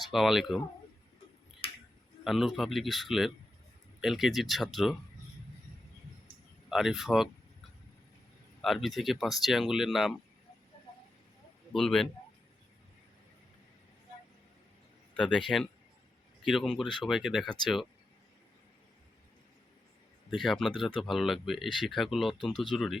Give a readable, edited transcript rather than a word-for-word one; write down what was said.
আসসালামু আলাইকুম। আন্নুর পাবলিক স্কুলের এলকেজির ছাত্র আরিফ হক আরবি থেকে ৫টি আঙ্গুলের নাম বলবেন। তা দেখেন কীরকম করে সবাইকে দেখাচ্ছেও, দেখে আপনাদের হয়তো ভালো লাগবে। এই শিক্ষাগুলো অত্যন্ত জরুরি।